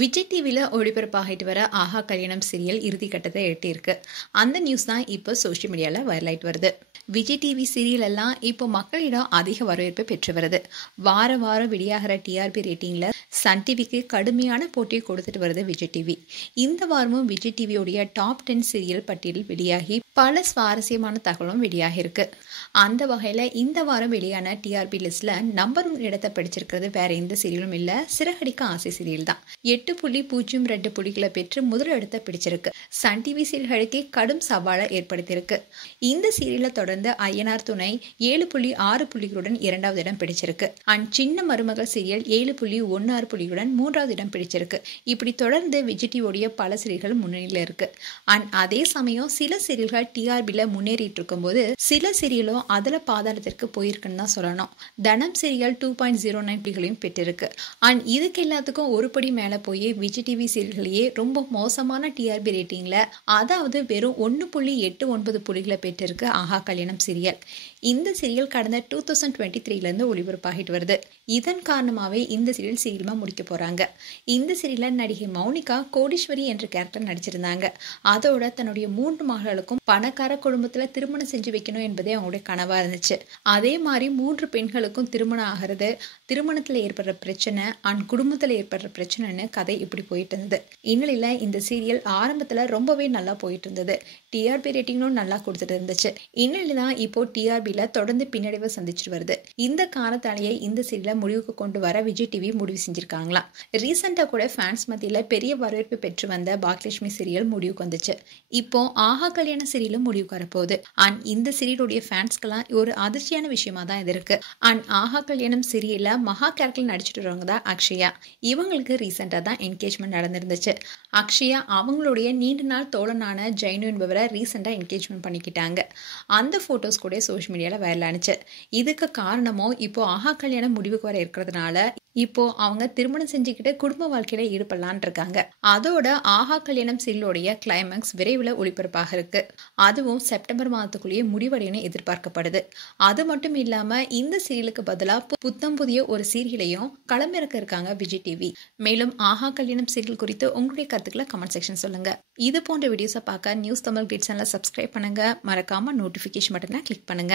விஜய் டிவில ஒளிபரப்பாகிட்டு வர ஆஹா கல்யாணம் சீரியல் இறுதிக்கட்டத்தை எட்டியிருக்கு. அந்த நியூஸ் தான் இப்போ சோஷியல் மீடியாவில் வைரல் ஆயிட்டு வருது. விஜய் டிவி சீரியல் எல்லாம் இப்போ மக்களிடம் அதிக வரவேற்பை பெற்று வருது. வாரம் வெளியாகிற டிஆர்பி ரேட்டிங்ல சன் டிவிக்கு கடுமையான போட்டியை கொடுத்துட்டு வருது விஜய் டிவி. இந்த வாரமும் விஜய் டிவியோடைய டாப் 10 சீரியல் பட்டியல் வெளியாகி பல சுவாரஸ்யமான தகவலும் வெளியாகி இருக்கு. அந்த வகையில் இந்த வாரம் வெளியான டிஆர்பி லிஸ்ட்ல நம்பர் 1 இடத்தை பிடிச்சிருக்கிறது வேற எந்த சீரியலும் இல்ல, சிறகடிக்க ஆசை சீரியல் தான். 8.02 புள்ளிகளை பெற்று முதல் இடத்தை பிடிச்சிருக்கு. சன் டிவி சீரியல்களுக்கு கடும் சவாலை ஏற்படுத்தியிருக்கு. இந்த சீரியலை தொடர்ந்து ஐயனார் துணை 7.6 புள்ளிகளுடன் 2வது இடம் பிடிச்சிருக்கு. அண்ட் சின்ன மருமகள் சீரியல் 7.16 புள்ளிகளுடன் 3வது இடம் பிடிச்சிருக்கு. இப்படி தொடர்ந்து விஜய் டிவியோடைய பல சீரியல்கள் முன்னணியில் இருக்கு. அண்ட் அதே சமயம் சில சீரியல்கள் டிஆர்பில முன்னேறிட்டு இருக்கும் போது சில சீரியலும் அதுல பாதாளத்திற்கு போயிருக்குன்னு தான் சொல்லணும். தனம் சீரியல் 2.09 புள்ளிகளையும் பெற்றிருக்கு. அண்ட் இதுக்கு எல்லாத்துக்கும் ஒரு படி மேல போய் விஜய் டிவி சீரியல்களையே ரொம்ப மோசமான டிஆர்பி ரேட்டிங்ல, அதாவது வெறும் 1.89 புள்ளிகளை பெற்றிருக்கு ஆஹா கல்யாணம் சீரியல். இந்த சீரியல் கடந்த 2023ல இருந்து ஒளிபரப்பாகிட்டு வருது. இதன் காரணமாவே இந்த சீரியல் சீக்கிரமா முடிக்க போறாங்க. இந்த சீரியல்ல நடிகை மௌனிகா கோடீஸ்வரி என்ற கேரக்டர் நடிச்சிருந்தாங்க. அதோட தன்னுடைய 3 மகளுக்கும் பணக்கார குடும்பத்துல திருமணம் செஞ்சு வைக்கணும் என்பதே அவங்களுடைய கனவா இருந்துச்சு. அதே மாதிரி 3 பெண்களுக்கும் திருமணம் ஆகிறது, திருமணத்துல ஏற்படுற பிரச்சனை அண்ட் குடும்பத்துல ஏற்படுற பிரச்சனைன்னு கதை இப்படி போயிட்டு இருந்தது. இந்நிலையில இந்த சீரியல் ஆரம்பத்துல ரொம்பவே நல்லா போயிட்டு இருந்தது. டிஆர்பி ரேட்டிங்கும் நல்லா கொடுத்துட்டு இருந்துச்சு. இந்நிலையில தான் இப்போ டிஆர்பில தொடர்ந்து பின்னடைவை சந்திச்சுட்டு வருது. இந்த காரணத்தாலேயே இந்த சீரியலை முடிவுக்கு கொண்டு வர விஜய் டிவி முடிவு செஞ்சிருக்காங்களாம். ரீசெண்டா கூட ஃபேன்ஸ் மத்தியில பெரிய வரவேற்பு பெற்று வந்த பாக்யலட்சுமி சீரியல் முடிவுக்கு வந்துச்சு. இப்போ ஆஹா கல்யாண சீரியலும் முடிவுக்கு வரப்போகுது. அண்ட் இந்த சீரியலுடைய ஃபேன்ஸ்க்கெல்லாம் ஒரு அதிர்ச்சியான விஷயமா தான் இது இருக்கு. அண்ட் ஆஹா கல்யாணம் சீரியல்ல மகா கேரக்டர் நடிச்சிட்டு வரவங்க தான் அக்ஷயா. இவங்களுக்கு ரீசெண்டா தான் என்கேஜ்மெண்ட் நடந்திருந்துச்சு. அக்ஷயா அவங்களுடைய நீண்ட நாள் தோழனான ஜெயினு என்பவரை ரீசெண்டா என்கேஜ்மெண்ட் பண்ணிக்கிட்டாங்க. அந்த போட்டோஸ் கூட சோஷியல் மீடியால வைரல் ஆனிச்சு. இதுக்கு காரணமோ இப்போ ஆஹா கல்யாணம் முடிவுக்கு வர இருக்கிறதுனால இப்போ அவங்க திருமணம் செஞ்சுக்கிட்டு குடும்ப வாழ்க்கையில ஈடுபடலான் இருக்காங்க. அதோட ஆஹா கல்யாணம் சீரியலோடைய கிளைமேக்ஸ் விரைவில் ஒளிபரப்பாக இருக்கு. அதுவும் செப்டம்பர் மாதத்துக்குள்ளேயே முடிவடையணும் எதிர்பார்க்கப்படுது. அது மட்டும் இல்லாம இந்த சீரியலுக்கு பதிலா புத்தம் புதிய ஒரு சீரியலையும் களமிறக்க இருக்காங்க விஜய் டிவி. மேலும் ஆஹா கல்யாணம் சீரியல் குறித்து உங்களுடைய கருத்துக்களை கமெண்ட் செக்ஷன் சொல்லுங்க. இது போன்ற வீடியோஸை பார்க்க நியூஸ் தமிழ் கிட்ஸ் சேனலை சப்ஸ்கிரைப் பண்ணுங்க. மறக்காம நோட்டிபிகேஷன் பட்டனை கிளிக் பண்ணுங்க.